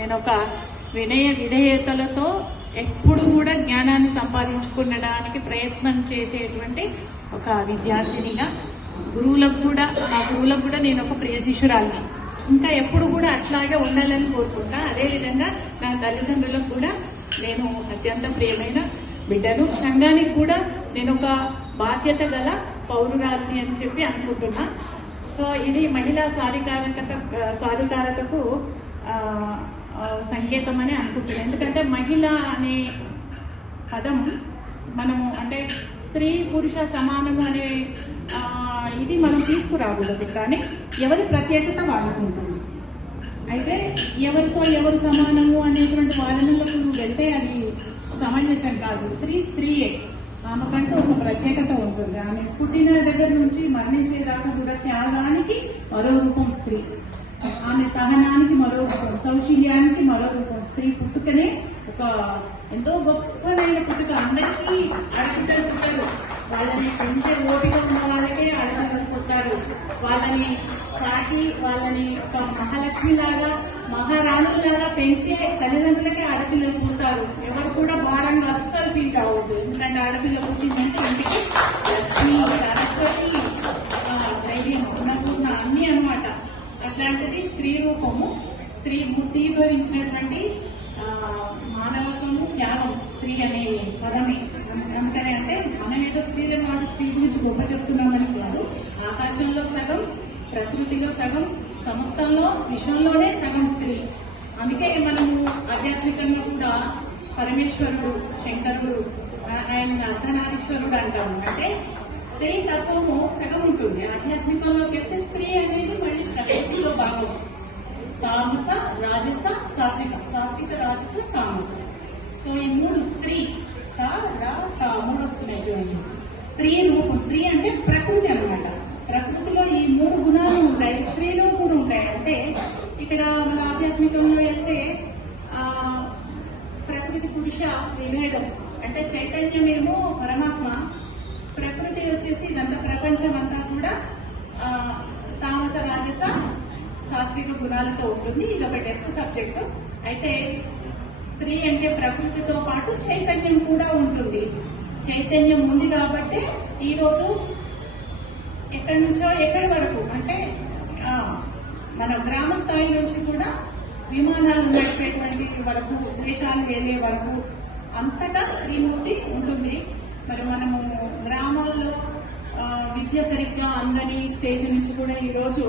నేను ఒక వినయ విధేయతలతో ఎప్పుడు కూడా జ్ఞానాన్ని సంపాదించుకునడానికి ప్రయత్నం చేసేటువంటి ఒక విద్యార్థినిగా మా గురువులకు కూడా నేను ఒక ప్రియ శిష్యురాలిని. ఇంకా ఎప్పుడు కూడా అట్లాగే ఉండాలని కోరుకుంటా. అదేవిధంగా నా తల్లిదండ్రులకు కూడా నేను అత్యంత ప్రియమైన బిడ్డను. సంఘానికి కూడా నేను ఒక బాధ్యత గల పౌరురాలిని అని చెప్పి అనుకుంటున్నా. సో ఇది మహిళా సాధికారతకు సంకేతం అని అనుకుంటున్నాను. ఎందుకంటే మహిళ అనే పదం మనము అంటే స్త్రీ పురుష సమానము అనే ఇది మనం తీసుకురాకూడదు, కానీ ఎవరి ప్రత్యేకత వాళ్ళకుంటుంది. అయితే ఎవరితో ఎవరు సమానము అనేటువంటి వాదనలకు వెళ్తే అది సమంజసం కాదు. స్త్రీయే, ఆమెకంటూ ఒక ప్రత్యేకత ఉంటుంది. ఆమె పుట్టిన దగ్గర నుంచి మరణించేదాకా కూడా త్యాగానికి మరో రూపం స్త్రీ, ఆమె సహనానికి మరో రూపం, సౌశీల్యానికి మరో రూపం. స్త్రీ పుట్టుకనే ఒక ఎంతో గొప్పనైన పుట్టుక. అందరికీ ఆడపిల్లలు పుట్టారు, వాళ్ళని పెంచే ఓపిక ఉన్న వాళ్ళకే ఆడపిల్లలు పుట్టారు. వాళ్ళని సాకి వాళ్ళని ఒక మహాలక్ష్మిలాగా మహారాణుల్లాగా పెంచే తల్లిదండ్రులకే ఆడపిల్లలు పుట్టారు. ఎవరు కూడా భారంగా అస్సలు ఫీల్ కావద్దు. ఎందుకంటే ఆడపిల్ల పుట్టిందంటే ఇంటికి లక్ష్మి, సరస్వతి, ధైర్యం, ఉన్నపూర్ణ అన్ని అనమాట. అట్లాంటిది స్త్రీ రూపము, స్త్రీ మూర్తీభవించినటువంటి మానవత్వము, త్యాగం స్త్రీ అనే పదమే. అందుకని అంటే మనమేదో స్త్రీల మాట స్త్రీ గురించి గొప్ప చెప్తున్నామని కాదు. ఆకాశంలో సగం, ప్రకృతిలో సగం, సమస్తంలో విశ్వంలోనే సగం స్త్రీ. అందుకే మనము ఆధ్యాత్మికంగా కూడా పరమేశ్వరుడు, శంకరుడు, ఆయన అర్ధనారీశ్వరుడు అంటాము. అంటే స్త్రీ తత్వము సగం ఉంటుంది. ఆధ్యాత్మికంలోకి వెళ్తే స్త్రీ అనేది మళ్ళీ ప్రకృతిలో భాగం. తామస, రాజస, సాత్విక, సాత్విక, రాజస, తామస. సో ఈ మూడు స్త్రీ, సా, రా, తా, మూడు వస్తున్నాయి చూడండి. స్త్రీ రూపం, స్త్రీ అంటే ప్రకృతి అనమాట. ప్రకృతిలో ఈ మూడు గుణాలు ఉంటాయి, స్త్రీలో కూడా ఉంటాయి. అంటే ఇక్కడ మన ఆధ్యాత్మికంలో వెళ్తే ప్రకృతి పురుష విభేదం, అంటే చైతన్యమేమో పరమాత్మ, ప్రకృతి వచ్చేసి ఇదంతా ప్రపంచం అంతా కూడా తామస, రాజస, సాత్విక గుణాలతో ఉంటుంది. ఇది ఒక డెప్త్ సబ్జెక్టు. అయితే స్త్రీ అంటే ప్రకృతితో పాటు చైతన్యం కూడా ఉంటుంది. చైతన్యం ఉంది కాబట్టి ఈరోజు ఎక్కడి నుంచో ఎక్కడి వరకు అంటే మన గ్రామ స్థాయి నుంచి కూడా విమానాలు నడిపేటువంటి వరకు, దేశాలు వెళ్ళే వరకు అంతటా స్త్రీమూర్తి ఉంటుంది. మరి మనము గ్రామాల్లో విద్య సరిగ్గా అందని స్టేజ్ నుంచి కూడా ఈరోజు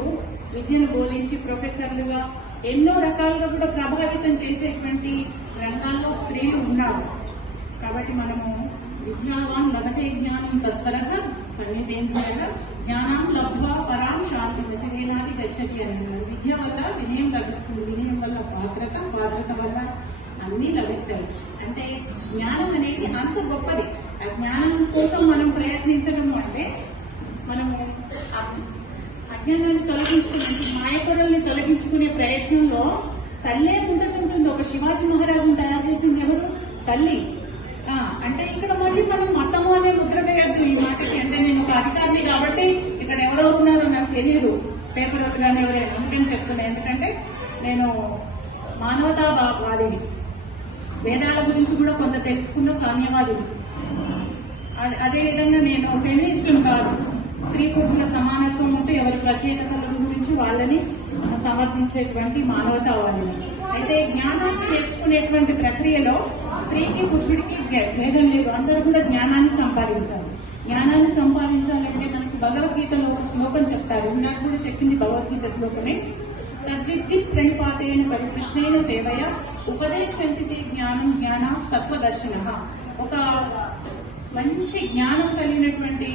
విద్యను బోధించి ప్రొఫెసర్లుగా ఎన్నో రకాలుగా కూడా ప్రభావితం చేసేటువంటి రంగాల్లో స్త్రీలు ఉన్నారు. కాబట్టి మనము విజ్ఞావాన్ లభతే జ్ఞానం తత్పరగా సన్నిధేంద్రియంగా జ్ఞానం లబ్ధ్వా పరాం శాంతి నచదేనాది గచ్చతి అని అన్నారు. విద్య వల్ల వినయం లభిస్తుంది, వినయం వల్ల పాత్రత, పాత్రత వల్ల అన్నీ లభిస్తాయి. అంటే జ్ఞానం అనేది అంత గొప్పది. ఆ జ్ఞానం కోసం మనం ప్రయత్నించడము అంటే మనము అజ్ఞానాన్ని తొలగించుకునే, మాయకొరల్ని తొలగించుకునే ప్రయత్నంలో తల్లే ముందుంటుంది. ఒక శివాజీ మహారాజును తయారు చేసింది ఎవరు? తల్లి. అంటే ఇక్కడ మళ్ళీ మనం మతము అనే ముద్ర వేయద్దు ఈ మాటకి. అంటే నేను ఒక అధికారిని కాబట్టి ఇక్కడ ఎవరవుతున్నారో నాకు తెలియదు, పేపర్ వద్దుగానే ఎవరైనా అందుకని చెప్తున్నా. ఎందుకంటే నేను మానవతావాదిని, వేదాల గురించి కూడా కొంత తెలుసుకున్న సామ్యవాదిని. అదేవిధంగా నేను ఫెమినిస్టును కాదు. స్త్రీ పురుషుల సమానత్వం ఉంటే ఎవరి ప్రత్యేకతల గురించి వాళ్ళని సమర్థించేటువంటి మానవతావాదిని. అయితే జ్ఞానాన్ని నేర్చుకునేటువంటి ప్రక్రియలో స్త్రీకి పురుషుడికి భేదం లేదు. అందరూ కూడా జ్ఞానాన్ని సంపాదించాలి. జ్ఞానాన్ని సంపాదించాలంటే మనకు భగవద్గీతలో ఒక శ్లోకం చెప్తారు. నాకు కూడా చెప్పింది భగవద్గీత శ్లోకమే. తద్విద్ది ప్రణిపాతైన పరికృష్ణైన సేవయ ఉపదేశంతి జ్ఞానం జ్ఞానాస్ తత్వదర్శన. ఒక మంచి జ్ఞానం కలిగినటువంటి,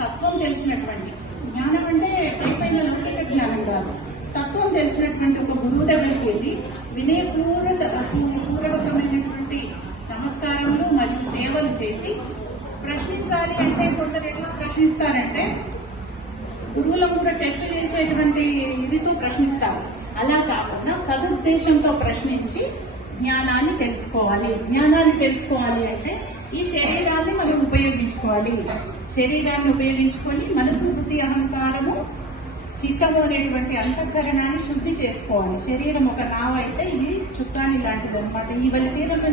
తత్వం తెలిసినటువంటి, జ్ఞానం అంటే పైపైన లౌకిక జ్ఞానం కాదు, తత్వం తెలిసినటువంటి ఒక గురువు దగ్గరికి వెళ్ళి వినయపూర్వకమైనటువంటి నమస్కారములు మరియు సేవలు చేసి ప్రశ్నించాలి. అంటే కొందరు ఎట్లా ప్రశ్నిస్తారంటే గురువులను కూడా టెస్ట్ చేసేటువంటి ఇదితో ప్రశ్నిస్తారు. అలా కాకుండా సదుద్దేశంతో ప్రశ్నించి జ్ఞానాన్ని తెలుసుకోవాలి. జ్ఞానాన్ని తెలుసుకోవాలి అంటే ఈ శరీరాన్ని మనం ఉపయోగించుకోవాలి. శరీరాన్ని ఉపయోగించుకొని మనసు, బుద్ధి, అహంకారము, చిత్తము అనేటువంటి అంతఃకరణాన్ని శుద్ధి చేసుకోవాలి. శరీరం ఒక నావ అయితే ఇది చుక్క లాంటిది అనమాట. ఈ వల్లి తీరం నుంచి